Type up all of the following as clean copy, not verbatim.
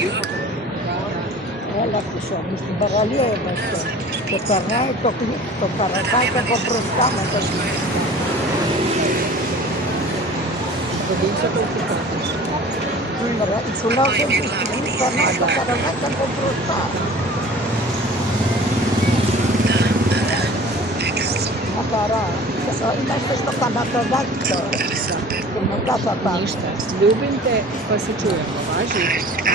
La cuestión, mi regalía es que tornare toccare tanto con bruscamo così. Sulla tornare toccare tanto con bruscamo. Cara, imaš što kada to como casa pa. Ništa, ljubim te, pa se čujemo, važi?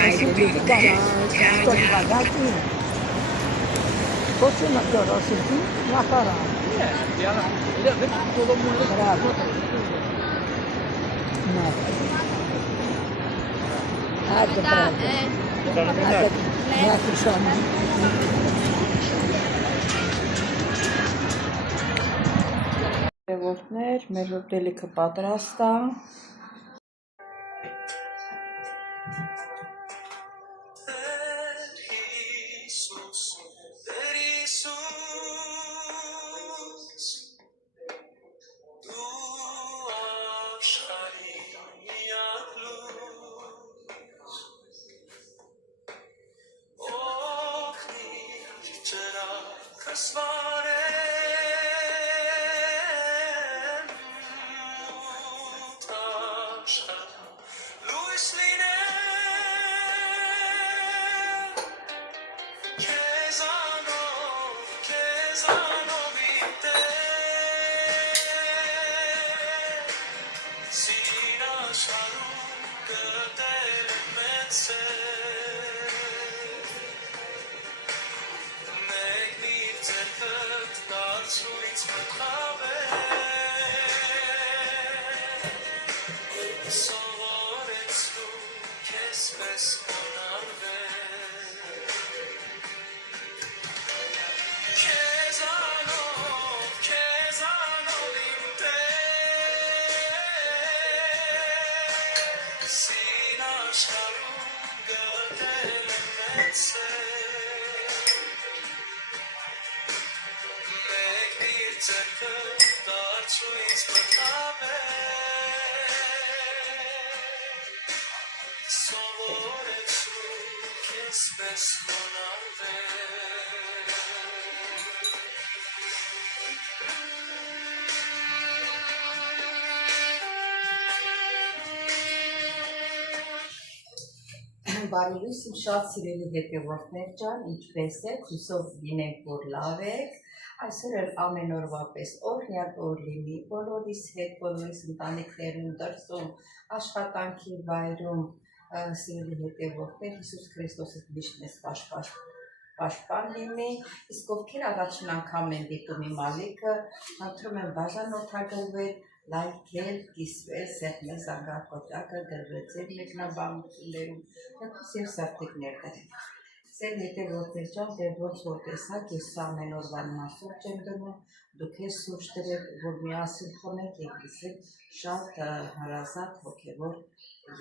Ajde, ljubim te. To pagati. Hoću na to rositi, na cara. Bravo. No. Ajde, bravo. Ajde, neki šoma. Տևորդներ, մեր ուտելիքը պատրաստ է։ Բարի լույս իմ շատ սիրելի հետևորդներ ջան, ինչպես եք, հուսով լինենք, որ լավ եք, այսօր էլ ամեն օրվա պես օրհնյալ օր լինի, բոլորիս հետ, բոլորիս ընտանիքներում, դրսում, աշխատանքի վայրում, սիրելի հետևորդներ, Հիսուս Քրիստոսը միշտ մեզ պաշտպան լինի, իսկ ովքեր առաջին անգամ են դիտում իմ ալիքը, խնդրում եմ բաժանորդագրվել, լայքել, կիսվել, սեղմել զանգակոճակը, գրվեցել մեկնաբանություններում, եկուս և սրտիկներ դրել։ Սեր հետևորդներ ջան, դեր ոնց որ տեսակ, ես ամեն օրվան մասուրջ եմ դնում, դուք ես սուրճ դրեք, որ միասին խմենք և լսենք շատ հարազատ հոգևոր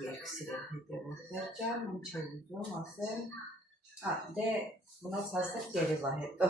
երգ, սիրել հետևորդներ ջան, ինչ եմ ուզում ասեմ, դե մնաց ասել երևա հետո։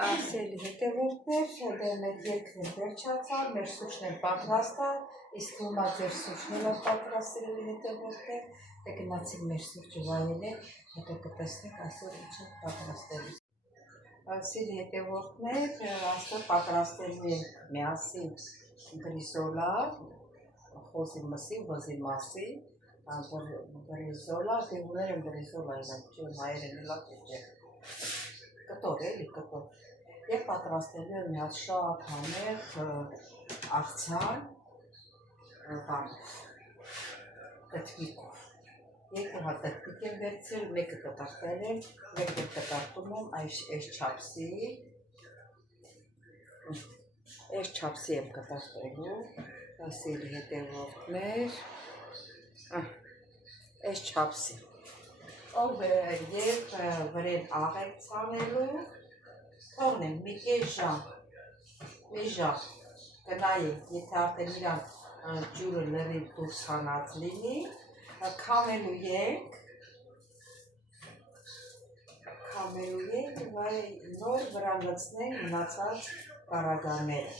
Ասելի հետևորդներ, մեր երկն վերջացավ, մեր սուչն են պատրաստալ, իսկ հիմա ձեր սուչն էլ պատրաստել հետևորդներ, դե գնացին մեր սուչը վայելել, հետո կտեսնենք այսօր ինչ են պատրաստել։ Ասելի հետևորդներ, այսօր պատրաստել ենք միասին բրիզոլա, խոզի մսի, ոզի մասի, բրիզոլա, դե ուներ են բրիզոլա, չեմ հայերեն էլա կեջեր, կտոր էլի կտոր։ Եվ պատրաստելու եմ մի հատ շատ համեղ աղցան տտվիկով։ Երկու հատ տտվիկ եմ վերցրել, մեկը կտարտել եմ, մեկը կտարտում եմ այս չապսի եմ կտարտելու, ասելի հետևորդներ, այս չապսի։ Եվ վրեն աղեք ցանելու, թողնեմ մի կես ժամ, կնայեք, եթե արդեն իրան ջուրը լրիվ դուրս հանած լինի, քամելու ենք, նոր վրա լցնենք մնացած պարագաները։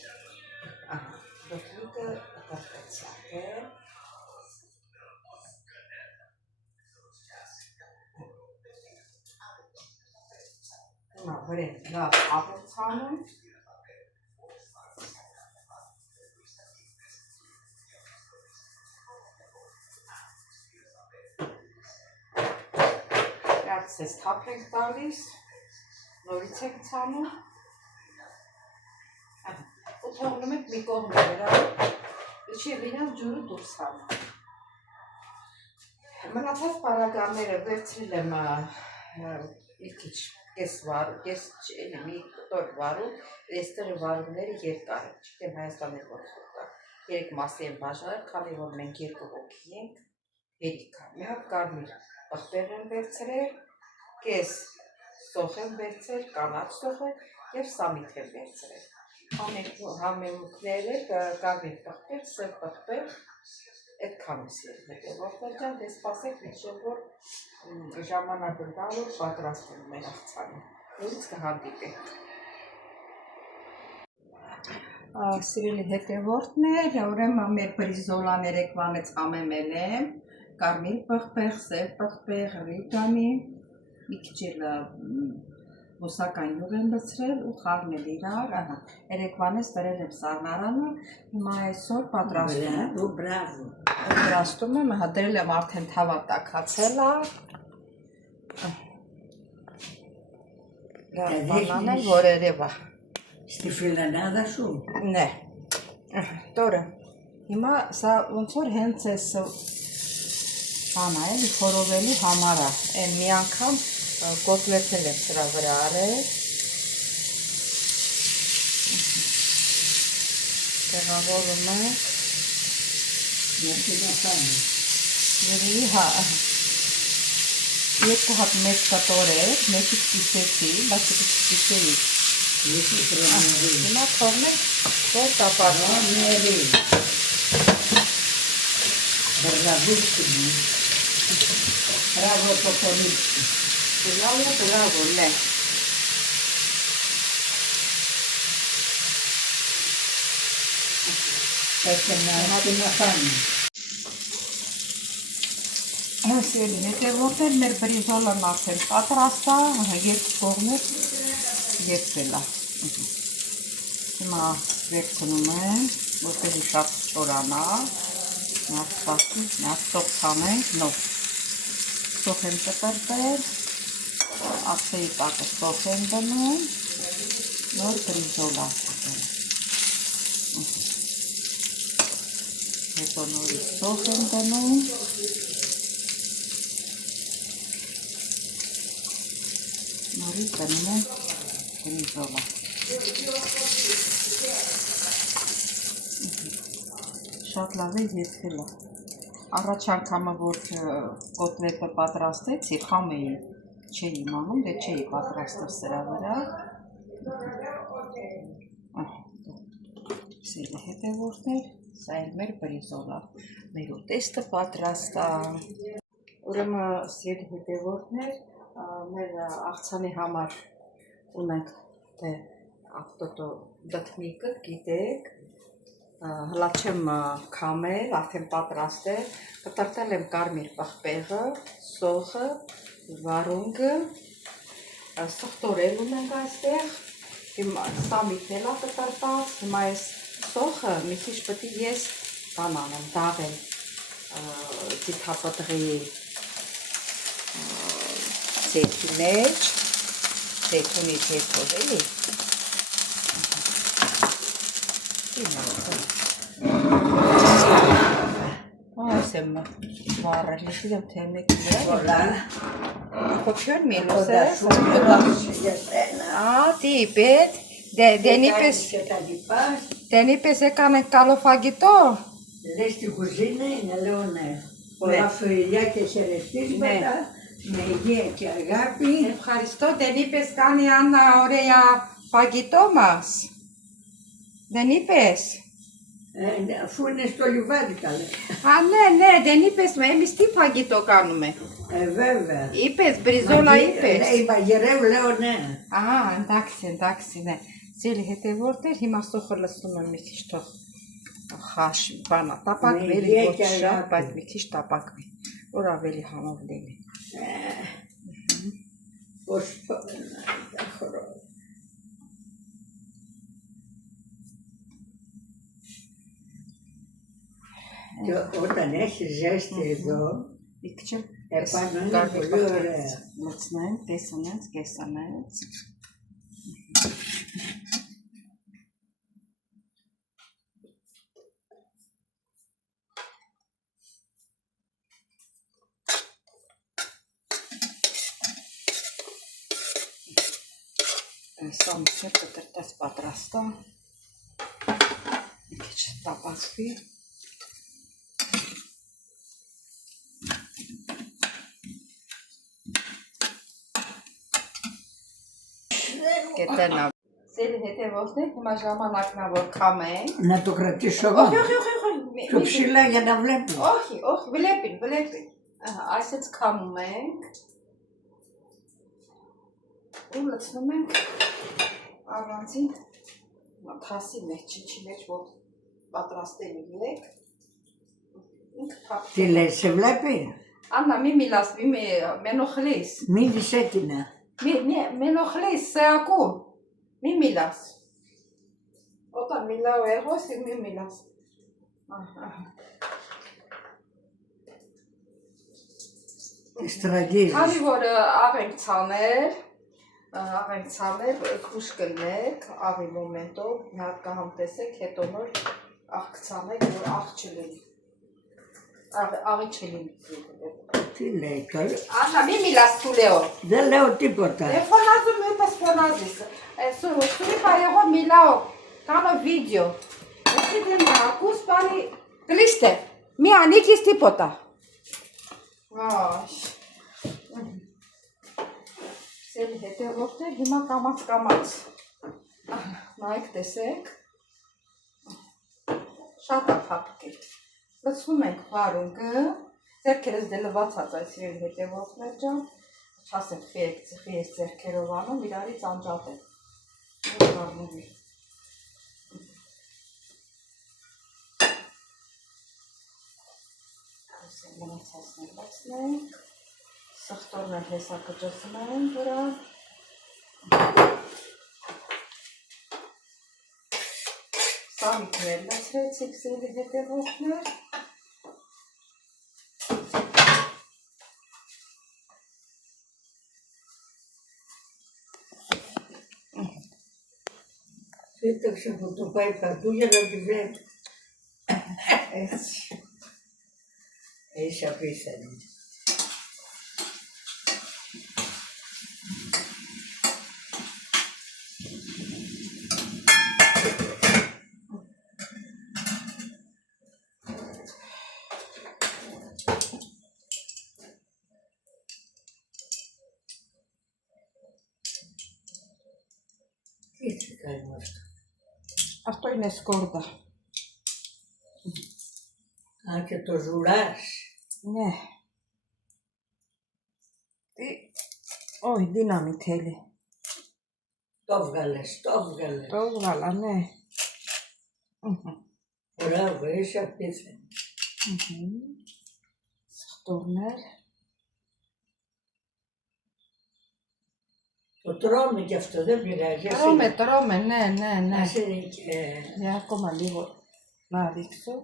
Դոքլիկը տրտեցյակ է։ Հիմա վրեն լավ աղեք ցանում։ Այս թափ ենք տալիս, նորից ենք ցանում ու թողնում ենք մի կողմը վրա, իջև իրան ջուրը դուրս հանում։ Մնացած պարագաները վերցրել եմ մի քիչ կես էլի մի կտոր վարու, այստեղ վարուները երկար են, չգիտեմ Հայաստանի ոնց կա։ 3 մասի եմ բաժանել, քանի որ մենք 2 հոգի ենք, հերիք է։ Մի հատ կարմիր պղպեղ եմ վերցրել, կես սոխ եմ վերցրել, կանաչ սոխ և սամիթ եմ վերցրել։ Համեմունքները կարմիր պղպեղ, սև պղպեղ, այդքան է սիրում հետևորդներ ջան, դե սպասեք մինչև որ ժամանակ ընկա, որ պատրաստում մեր աղցանը։ Նորից կհանդիպենք։ Սիրելի հետևորդներ, ուրեմն մեր բրիզոլան երեկվանից համեմել եմ, կարմիր պղպեղ, սև պղպեղ, ռիգանի, մի քիչ բուսական յուղ եմ լցրել ու խառնել իրար, երեկվանից դրել եմ սառնարանը, հիմա այսօր պատրաստում եմ, դրել եմ արդեն թավա տաքացել է, բանանել, որ երևա։ Նե, տորը, հիմա սա ոնց որ հենց ես բանա էլի խորովելու համար է, մի անգամ կոտլետել եմ սրա վրա արել, տեղավորում ենք, երևի հա, երկու հատ մեծ կտոր էր, մեկից կիսեցի, բայց կիսեի, հիմա թողնենք, որ տապարում, Bravo Popolici. Bravo, lei. Perché non ha una fame. Ասելի հետևորդներ մեր բրիզոլան արդեն պատրաստ է, երկու կողմից եփվել է։ Հիմա վերցնում եմ որպեսզի շատ ստորանա, նավ սպասում, նավ սոխ ցանենք, նոր սոխ եմ կտրտել, ափսեի տակը սոխ եմ դնում, նոր բրիզոլա կտրել, հետո նորից սոխ եմ դնում, նորից դնում եմ բրիզոլա, շատ լավ է եթվելը, առաջ անգամը որ կոտլետը պատրաստեցի, խամ էի, չէի իմանում, դե չէի պատրաստել սրա վրա, սիրելի հետևորդներ, սա էլ մեր բրիզոլա, մեր ուտեստը պատրաստ է, ուրեմն սիրելի հետևորդներ, մեր աղցանի համար ունենք թե ավտոտո դթմիկը, գիտեք, հլա չեմ քամել, արդեն պատրաստել, կտրտել եմ կարմիր պղպեղը, սոխը, վարունգը, սխտորել ունենք այստեղ, սա միտել է կտրտած, հիմա այս սոխը մի քիչ պետք է ես բան անեմ, դաղեմ ձիթապտղի ձեթի մեջ, ձեթունից հետո էլի, այս եմ վարել, լսիդեմ թե մեկ վրա, կոչյոր միլոս է, դիպետ, դենի պես եկան ենք կալոֆագիտո, Lesti cucine nell'one, con la foglia che c'è l'espirita, nei dieci agapi. Ευχαριστώ, δεν είπες κάνει Άννα ωραία φαγητό μας. Δεν είπες. Αφού είναι στο λιβάδι καλέ. Α, ναι, δεν είπες, εμείς τι φαγητό κάνουμε. Βέβαια. Είπες, μπριζόλα είπες. Λέει μαγειρεύω, λέω ναι. Α, εντάξει, ναι. Սիրելի հետևորդներ, հիմա սոխը լցնում եմ մի քիչ թող խաշ բանա, տապակվի, էլի ոչ շատ, բայց մի քիչ տապակվի, որ ավելի համով լինի։ Όταν έχει ζέστη εδώ, επάνω είναι πολύ ωραία. Լցնեմ, կեսանենց։ Սա միշտ կտրտած պատրաստ է, մի քիչ տապացվի, կետենա, սերի հետևորդներ, հիմա ժամանակն է որ քամենք, Να το κρατήσω εγώ. Όχι, Πιο ψηλά για να βλέπω. όχι, βλέπει, այսպես քամում ենք, ու լցնում ենք առանցին թասի մեջ, չիչի մեջ, որ պատրաստելի եք, Τι λες, σε βλέπει. Աննա, մի միլաս, մի մենոխլիս, Μίλησε την. մենոխլիս, սեակում, մի միլաս, όταν μιλάω εγώ, εσύ μη μιλάς. Στραγγίζεις. Քանի որ աղենք ցաներ, քուշ կլնեք, աղի մոմենտով, մի հատ կհամտեսեք, հետո նոր աղ կցանեք, որ աղ չլինի, աղի չլինի։ Τι λέει τώρα. Աննա, մի միլաս tu λέω. Δεν λέω τίποτα. Φωνάζω με είπες φωνάζεις. Σου είπα εγώ μιλάω, κάνω βίντεο. Εσύ δεν με ακούς πάλι, κλείστε. Μη ανήκεις τίποτα. Όχι. Սերի հետևորդներ, հիմա կամաց, նայեք տեսեք, շատ է փափկել, լցնում ենք վարունգը, ձերքերս դե լվացած այս սիրելի հետևորդներ ջան, չասեմ խի ես ձերքերով անում, իրարից անջատ է, վարմունի։ Մնացածներ լացնենք, սխտորներ հեսակը ջսնենք վրա, սա Կարիքներ լացրեցիք սերի հետևորդներ։ Это все поступает, как я разбираю. Еще писали. А что не скорда? А que tu juras? Не. Ты... Ой, динамители. Товгалес. Толгала, не. Браво, еще писали. Схторнер. Троме que αυτό δεν πειράζει. Τρώμε, ναι. Ας είναι και... Για ακόμα λίγο να ρίξω.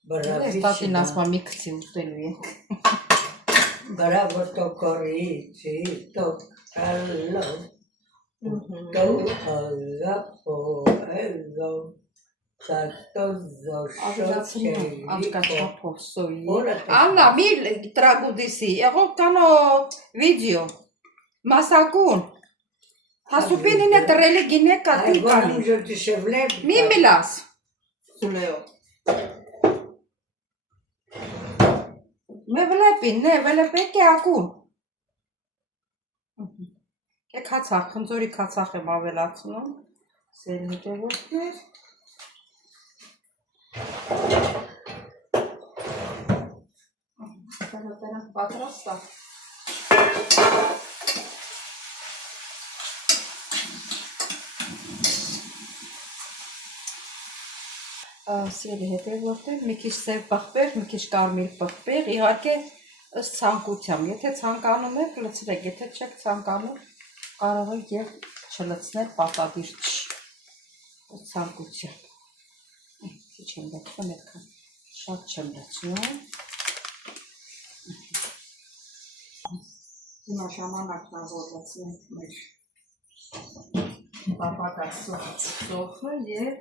Δεν στάτη να σπαμίξει ούτε lui. Μπράβο το κορίτσι, το καλό. Το αγαπώ εγώ. Θα το δώσω και λίγο. Աննա, մի տրագուդիսի, εγώ κάνω վիդեո, մասակուն, հասուպին ինը տրելի գինե կատի Εγώ կանի, νομίζω ότι σε βλέπει. մի միլաս, su λέω. Με βλέπει, ναι, βλέπει και ακούν. Και քացախ, խնձորի քացախ եմ ավելացնում, սերի հետևորդներ. Պատրաստ է։ Սիրելի հետևորդներ, մի քիչ սև պղպեղ, մի քիչ կարմիր պղպեղ, իհարկե ըստ ցանկության։ Եթե ցանկանում եք, լցրեք, եթե չեք ցանկանում, կարող եք եւ չլցնել, պատադիր չի։ Ըստ ցանկության։ Քիչ եմ լցնում, այդքան շատ չեմ լցնում։ Հիմա ժամանակն է, որ լցնենք մեր պապակասը սոխը եւ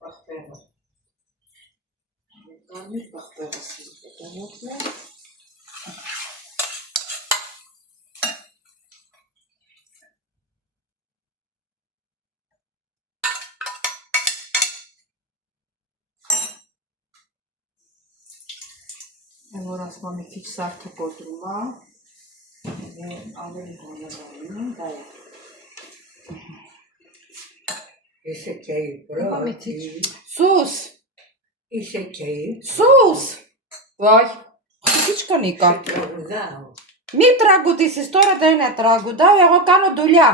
պղպեղը։ Կարմիր պղպեղը սիրտեղորդն է։ Որ ասում մի քիչ սարքը կոտրում է, ավելի հոնևարին, դա է։ Είσαι και η πρώτη. Սուս, Είσαι και η սուս, վայ, քիչ կնի կա։ τραγουδάω. Մի տրագուտիսից, տորը դեն է տրագուդա, εγώ κάνω δουλειά.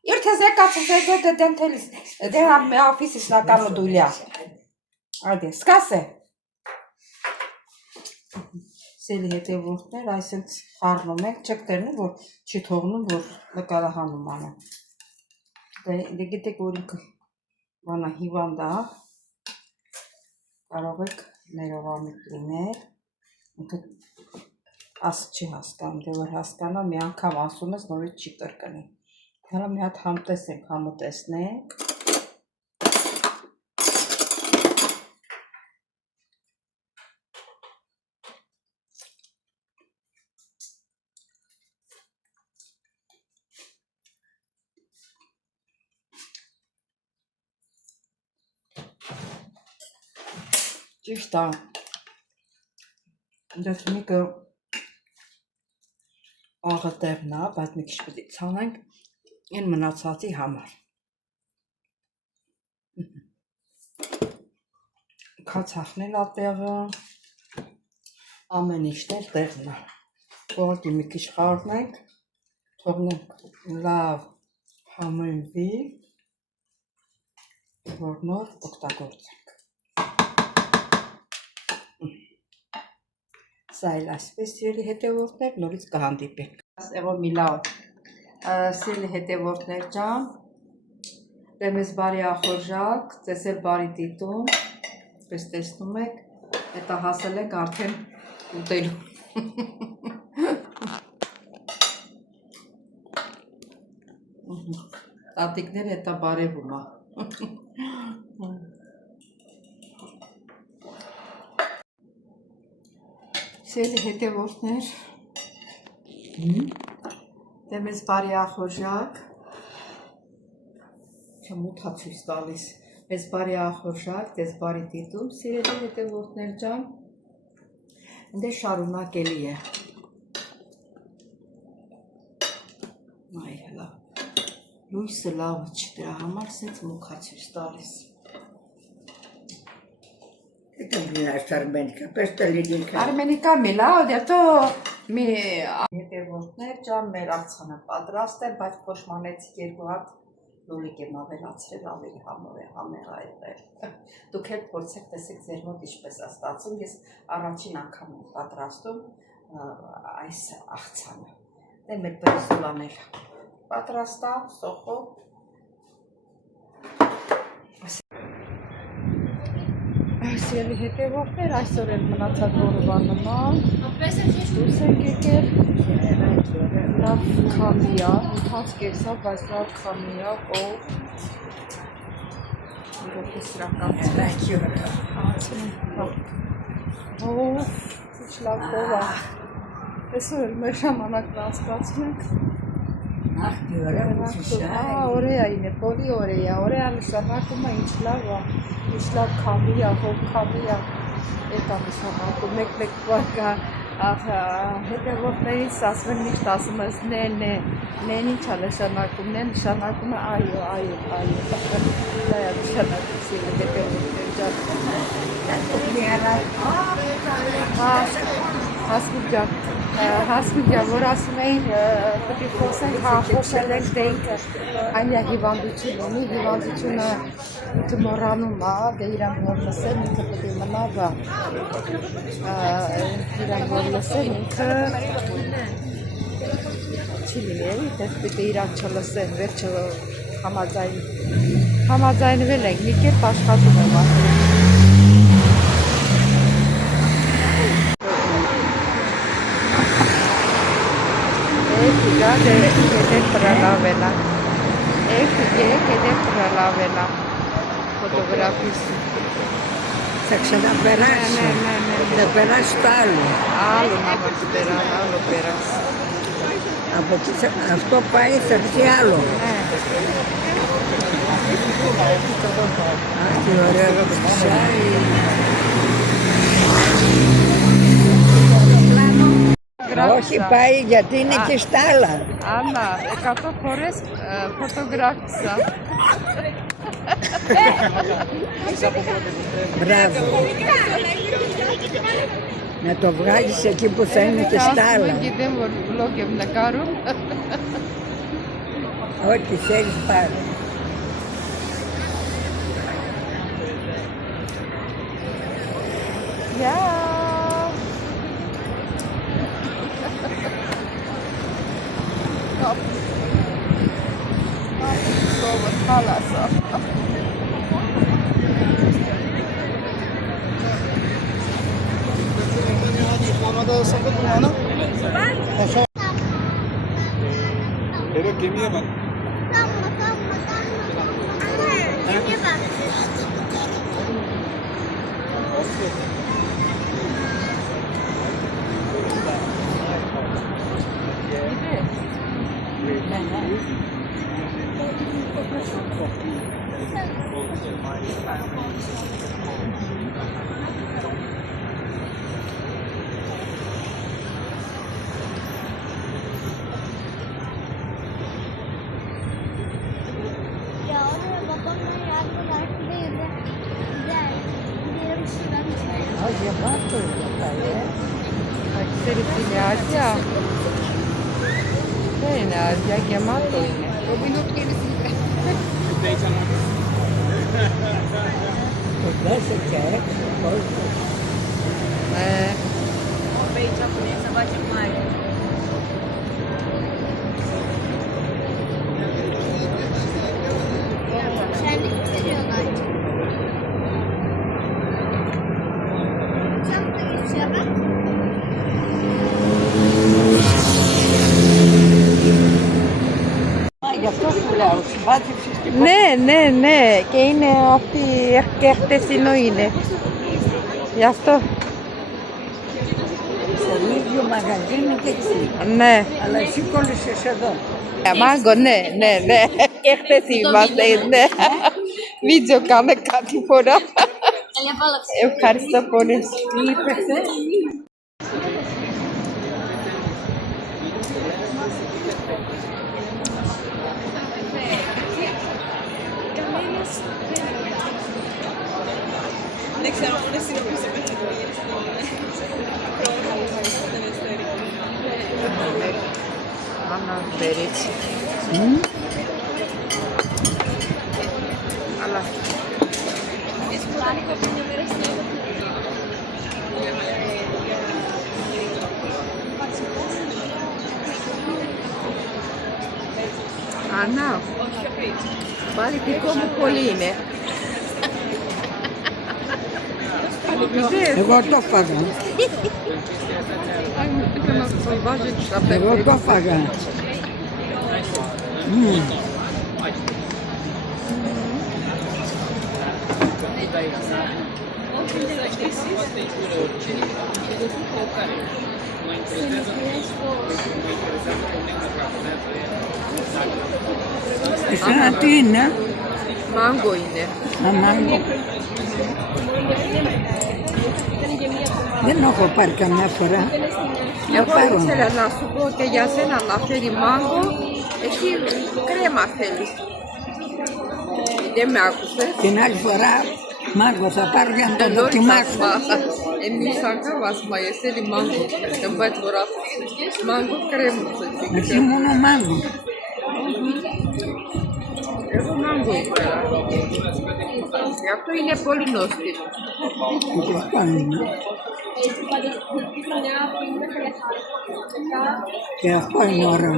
Ήρθες έκατσες εδώ δεν θέλεις, δεν με αφήσεις να κάνω δουλειά. Άντε, սկասե։ Սելի հետևորդներ, այսենց խառնում ենք, չեք տերնում, որ չի թողնում, որ նկարահանում անեմ։ Դե գիտեք, որ ինքը բանա հիվանդ է, կարող եք ներողամիտ լինել, ինքը աս չի հասկանում, դե որ հասկանա, մի անգամ ասում ես, նորից չի կրկնի։ Հələ մի հատ համտեսենք, համտեսնենք։ Ճիշտ է, դες միկը աղտեղն է, բայց մի քիչ պետք է ցանենք այն մնացածի համար։ Քացախն էլ է տեղը, ամեն ինչն էլ տեղն է։ Ուղղակի մի քիչ խառնենք, թողնենք լավ համընվի, որ նոր օգտագործենք։ Սա էլ այսպես սիրելի հետևորդներ, նորից կհանդիպենք։ Եղո միլաո։ Սիրելի հետևորդներ ջան, դե մեզ բարի ախորժակ, ձեզ էլ բարի դիտում, պես տեսնում եք, հետա հասել ենք արդեն ուտելու։ Տատիկներ հետա բարևում է։ Սիրելի հետևորդներ, դե մեզ բարի ախորժակ, չեմ ութա ցույց տալիս, մեզ բարի ախորժակ, դեզ բարի դիտում, սիրելի հետևորդներ ջան, դե շարունակելի է։ Այ հլա, լույսը լավը չի, դրա համար սենց մուքա ցույց տալիս։ Արմենիկա միլա, դետո մի հետևորդներ ջան, մեր աղցանը պատրաստ է, բայց փոշմանեցի երկու հատ լոլիկ եմ ավելացրել, ավելի համեղ է եղել։ Դուք էլ փորձեք, տեսեք ձեր մոտ ինչպես է ստացում, ես առաջին անգամ եմ պատրաստում այս աղցանը։ Դե մեր բրեզոլան էլ պատրաստ է, սոխով։ Սիրելի հետևորդներ, այսօր էլ մնացած օրվա նման, դուրս ենք եկել, լավ քամի է, ութած կես է, բայց լավ քամի է, ով իրոք է սրական ով, ինչ լավ ով է, այսօր էլ մեր ժամանակն անցկացում ենք, օրեա ինը, բոլի օրեա նշանակում է ինչ լավ է, ինչ լավ քամի է, հով քամի է, էտ է նշանակում, մեկ վարկա հետևորդներից ասում միշտ ասում ես նեն ինչ է նշանակում, նեն նշանակում է այո, դա է նշանակում սիրելի հետևորդներ ջան, Հասմիկ ջան, որ ասում էին, պետք է խոսենք, խոսել ենք, դե ինքը այնյա հիվանդություն ունի, հիվանդությունը թմորանում է, դե իրան որ լսեն, ինքը պետք է մնա գա, իրան որ լսեն, ինքը չի լինել, դες պետք է իրան չլսեն, վերջը համաձայնվել ենք, մի կերպ աշխատում եմ ասում։ Quede pralavela. Quede pralavela. Fotografis. Secționa peraș. De peraș talu. Alu, n-am sperat, alu peras. Αυτό πάει σε άλλο. Αχ, τι ωραία ροψάει. Όχι πάει γιατί είναι και στάλα. Άννα, 100 φορές φωτογράφησα. Μπράβο. Να το βγάλεις εκεί που θα είναι και στάλα. Ό,τι θέλεις πάρε. Γεια! Pero gemiye bak. Gemiye bak. Ya oraya babamla yardım arkadaydı. Güzel. Gidelim şuradan içeri. Ay yapar böyle. Serifine Asia. Bene, Asia ha chiamato. Potesse che Şenlik bitiriyorlar. Uçak da geçiyor bak. Γι' αυτό που λέω, συμπάθησες και Ναι, και είναι αυτή και χτεσινό είναι. Γι' αυτό. στο ίδιο μαγαζί είναι και εκεί. Ναι. Αλλά εσύ κόλλησες εδώ. Μάγκο, ναι. Και χτες είμαστε, ναι. Βίντεο κάνε κάτι φορά. Ευχαριστώ πολύ. Τι είπε χθες? Δεν ξέρω, μόνο εσύ νομίζω ότι Ana verici. Αλλά. Ανά. Πάλι δικό μου πολύ είναι. Εγώ το φάγα. Εγώ το φάγα. Εσένα τι είναι? Μάγκο είναι. Μάγκο. Δεν έχω πάρει καμιά φορά. Εγώ ήθελα να σου πω και για σένα να φέρει μάγκο, εσύ κρέμα θέλεις. Δεν με άκουσες. Την άλλη φορά μάγκο θα πάρω για να το δοκιμάσω. Εμείς σαν καβάσμα, θέλει μάγκο. Δεν πάει τώρα. Μάγκο κρέμα. Εσύ μόνο μάγκο. Εγώ μάγκο ήθελα. Γι' αυτό είναι πολύ νόστιμο. Αυτό είναι. Και αυτό είναι ωραίο.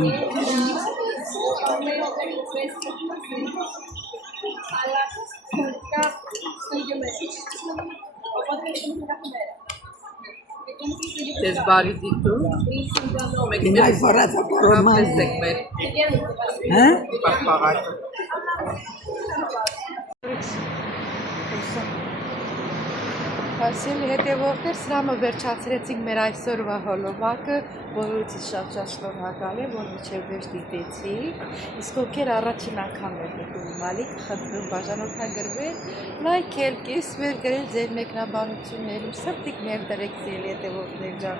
Θες βάρη του. Την άλλη φορά θα πάρω μάγκο. Παπαγάκι. Հասել հետևորդներ, սրամը վերջացրեցինք մեր այսօրվա հոլովակը, բոլորիցից շատ շնորհակալ եմ, որ մինչև վերջ դիտեցիք, իսկ ովքեր առաջին անգամ եք դիմալիք, խնդրում բաժանորդագրվել, լայքել, կեսվել, գրել ձեր մեկնաբանությունները, սրտիկ ներդրեք ձեր հետևորդներ ջան,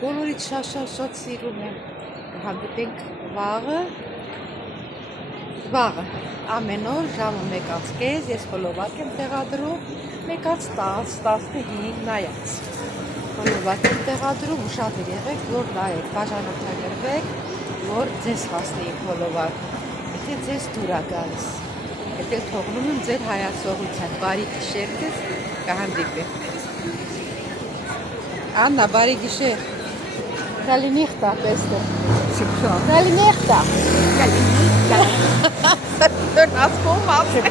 բոլորիդ շատ սիրում եմ, կհանդիպենք վաղը, ամեն օր ժամը 1:30 ես հոլովակ եմ տեղադրում, 1:10-15 նայած։ Հոլովակ եմ տեղադրում, ուշադիր եղեք, որ նայեք, բաժանորդագրվեք, որ ձեզ հասնի հոլովակը, եթե ձեզ դուր է գալիս, եթե թողնում եմ ձեր հայացողության, բարի գիշեր ձեզ, կհանդիպենք։ Աննա, բարի գիշեր։ Կալինիխտա, պեստո։ Կալինիխտա։ Կալինիխտա։ Դեռ ասում ասում։